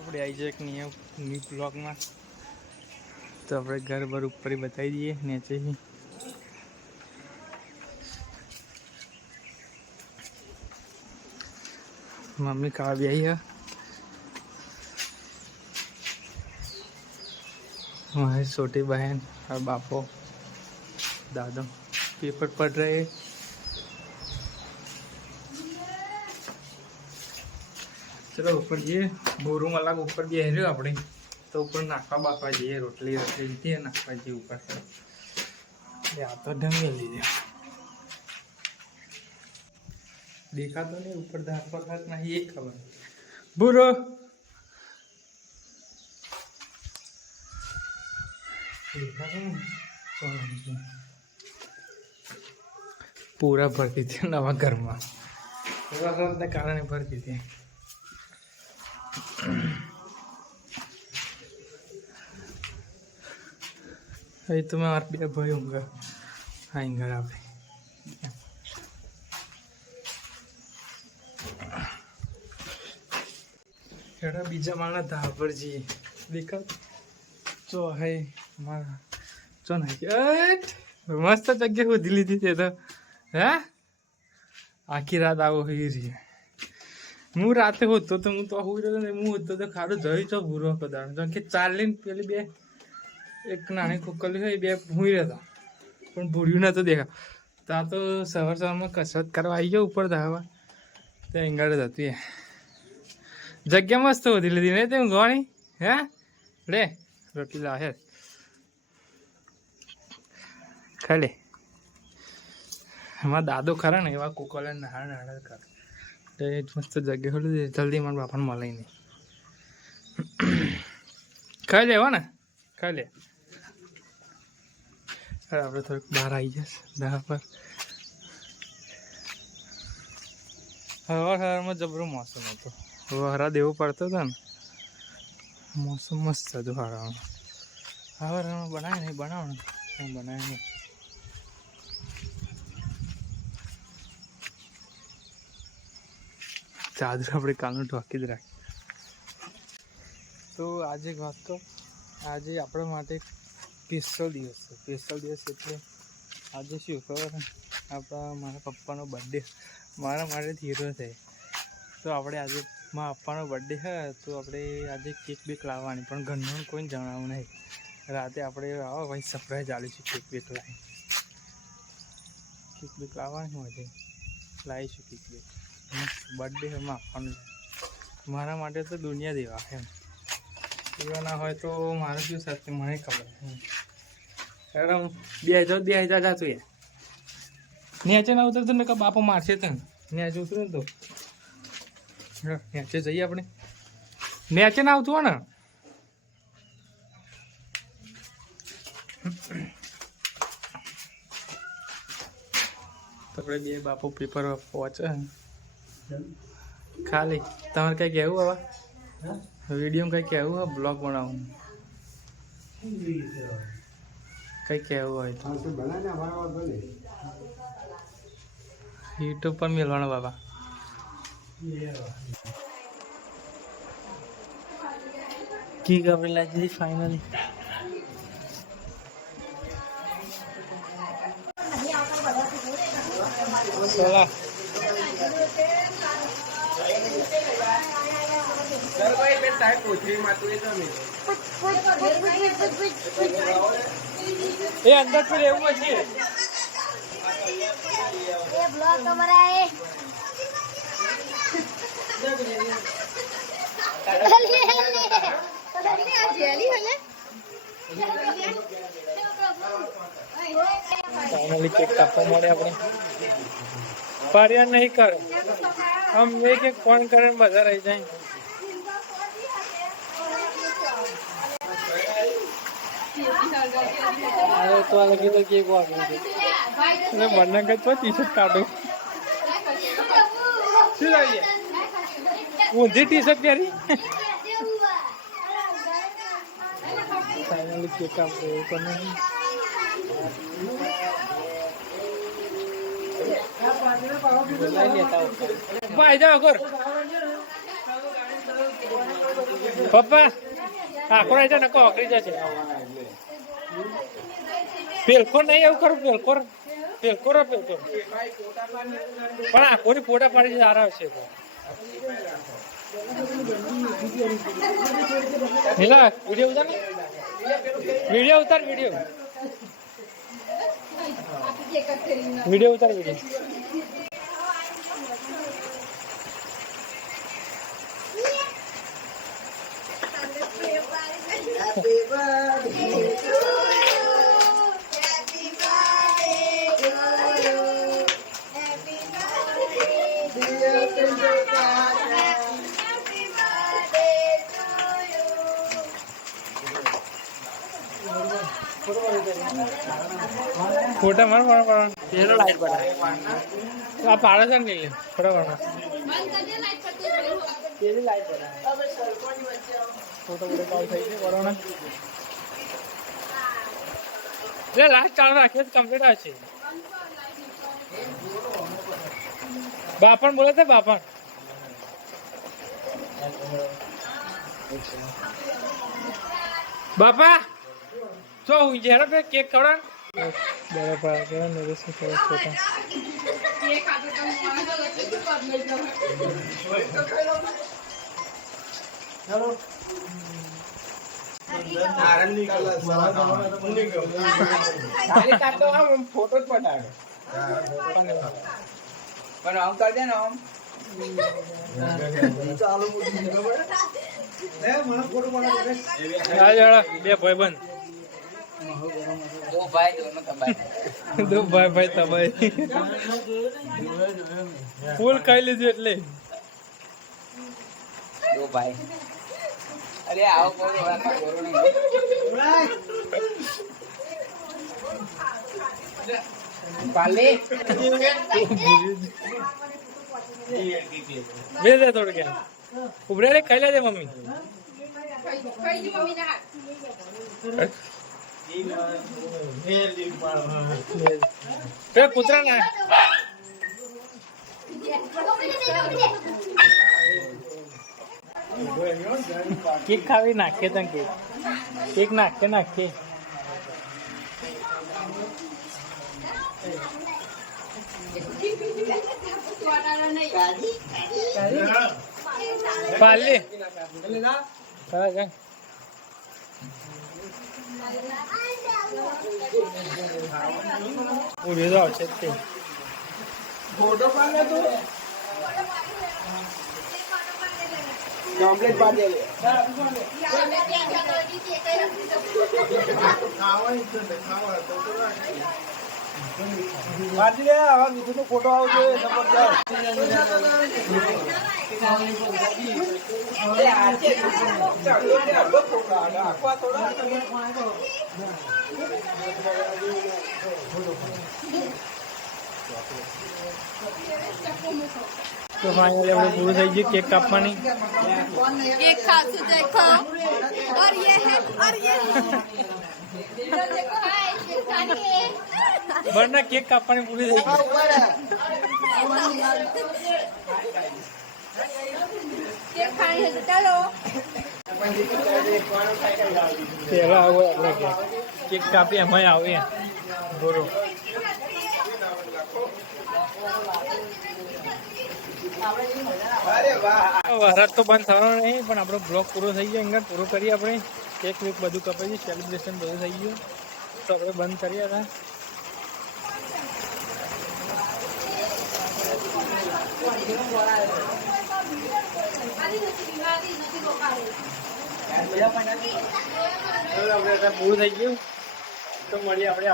આપણે આવી જાય એક ન્યૂ બ્લોગમાં તો આપણે ઘર ભર ઉપર બતાવી દઈએ નીચેથી મમ્મી ખાવા બી આવી हमारी छोटी बहन और बापो दादा पेपर पढ़ रहे हैं। चलो ऊपर जाइए बोरू अलग ऊपर भी है अपने तो ऊपर नाखवा बाखवा जाइए रोटली रोटली थी नाखवा जाइए ऊपर से या तो ढंग लीजिए देखा तो नहीं ऊपर धार पर हाथ नहीं एक खबर बोरो पूरा भरती थी नवा घर में कारण भरती थी अभी तो मैं और भी भाई होऊंगा आएंगे आप बीजा माना धापर जी देखा चो है हमारा चो नहीं मस्त जगह हो दिली थी तो है आखी रात आओ ही रही હું રાતે હોતો તો હું તો હોઈ રહ્યો ને હું હોતો તો ખાડો જઈ ચો ભૂરો પદાર્થ જો કે ચાલીને પેલી બે એક નાની ખોકલી હોય બે હુઈ રહેતા પણ ભૂર્યું નતું દેખા તા તો સવાર સવારમાં કસરત કરવા આવી ગયો ઉપર ધાવા તે એંગાડે જતી જગ્યા મસ્ત હોતી લીધી ને તે ઊંઘવાની હે લે રોટલી લાવે ખાઈ લે એમાં દાદો ખરા ને એવા કુકલે નાળ નાળ કરે मस्त जगह हो जल्दी मार बापा મળે नहीं खाई ले ना खाई ले अरे आप थोड़ा बाहर आई जाए जहाँ पर हवा हवा में जबरो मौसम हो तो हरा देव पड़ता था ना मौसम मस्त था हरा हवा बनाए नहीं बनाओ बनाए नहीं चादर अपने कालू ढोकी ज राखी तो आज एक बात तो आज अपने माटे स्पेशल दिवस एटले आज शू खबर अपना मारा पप्पा बर्थडे मारा माटे हीरो थे तो अपने आज माँ पप्पा बर्थडे है तो अपने आज केक बेक लावानी पण घरनु कोई जणाव्યું नहीं राते अपने आओ भाई सरप्राइज आलीशुं केक बेक लावानी होय लावीशुं केक बेक बर्थडे है आपવાનું મારા માટે તો દુનિયા દેવા એમ એવા ના હોય તો મારે શું સાથે મને ખબર યાર બે હજાર જાતું યાર નેચે ના ઉતરતું ને કે બાપો મારશે તને નેચે ઉતરે તો નેચે જઈએ આપણે નેચે ના આવતું હોય ને તો આપણે બે બાપો પેપર પહોંચે खाली तमारे कहीं कहूँ हवा वीडियो में कहीं कहूँ है ब्लॉग बनाऊँ कहीं कहूँ है यूट्यूब पर मिलवाना बाबा की खबर लगी फाइनली चला ये अंदर फिर એવું છે ये ब्लॉग हमारा है फाइनली केक कापवा મળે આપણે પારિયા नहीं कर हम एक एक फोन करने બધા રહી જાય अरे तो अलग ही तो केक हुआ अरे वरना का तो टी शर्ट काटो ऊंधी टी शर्ट प्यारी फाइनली केक का करना भाई जाओ कर પપ્પા આખો રાઈટ નકો ઓકરી જશે પેલકોર નહીં એવું કરું પેલકોર પેલકોર પેલકોર પણ આખોની ફોટા પાડી સારા આવશે નીલા વિડીયો ઉતાર વિડીયો ઉતાર વિડીયો ઉતાર video Happy birthday to you. Happy birthday to you. Happy birthday dear Priyanka. Happy birthday to you. फोटा मार मार मार ये लो लाइट बड़ा आप आड़ा जान नहीं है थोड़ा मारना बंद कर दे लाइट करते ये भी लाइट बड़ा अब सरकोनी बच्चे फोटो फोटो कॉल થઈ છે કોરોના લે લાસ્ટ ચાલ રાખે કમ્પ્લીટ છે બાપણ બોલે છે બાપણ બાપા તો હું જેરો पे केक खवड़ा बराबर केरा मेरे से थोड़ा छोटा केक खाते तो मां तो लगे तो कर ले जाओ चलो आरन निकल खाली काटो हम फोटो ज पटाडो पण हम कर दे ना हम चालू मुझे खबर है મને ફોટો બના દે આ જણા બે ભાઈબંધ दो भाई दोनों तबाही દો ભાઈ ભાઈ તબાઈ ફૂલ ખાઈ લીધું એટલે दो भाई अरे आओ कोई वाला बोलो नहीं पाले બે દે થોડું કે ઉભરે લે ખાઈ લે મમ્મી કઈ દી મમ્મી ના બે પુત્રા ના કેક ખાવી નાખે તને કેક નાખે પાલે ચાલ જા ઉડે તો આવશે જ તે फोटो पाले तू कंप्लीट पाले ले પાડી લે હવે બીજું ફોટો આવજો જબરદસ્ત એ આજે ચાલો ફોટો આખવા થોડા તો ફાઇનલી આપણે પૂરું થઈ ગયું કેક કાપવાની केक खाते देखो और ये है देखो हाय केक खाने બરના કેક કાપવાની પૂરી થઈ ગઈ केक खाने है तो चलो પેલા આવો આપણે કેક કાપી એમાં આવે બોલો અરે વાહ વરસાદ તો બંધ થવાનો નહીં પણ આપણો બ્લોગ પૂરો થઈ ગયો અહીંયા પૂરો કરીએ આપણે કેક વેક બધું કપાઈ ગયું સેલિબ્રેશન બધું થઈ ગયું તો આપણે બંધ કરીએ હતા પૂરું થઈ ગયું તો મળીએ આપણે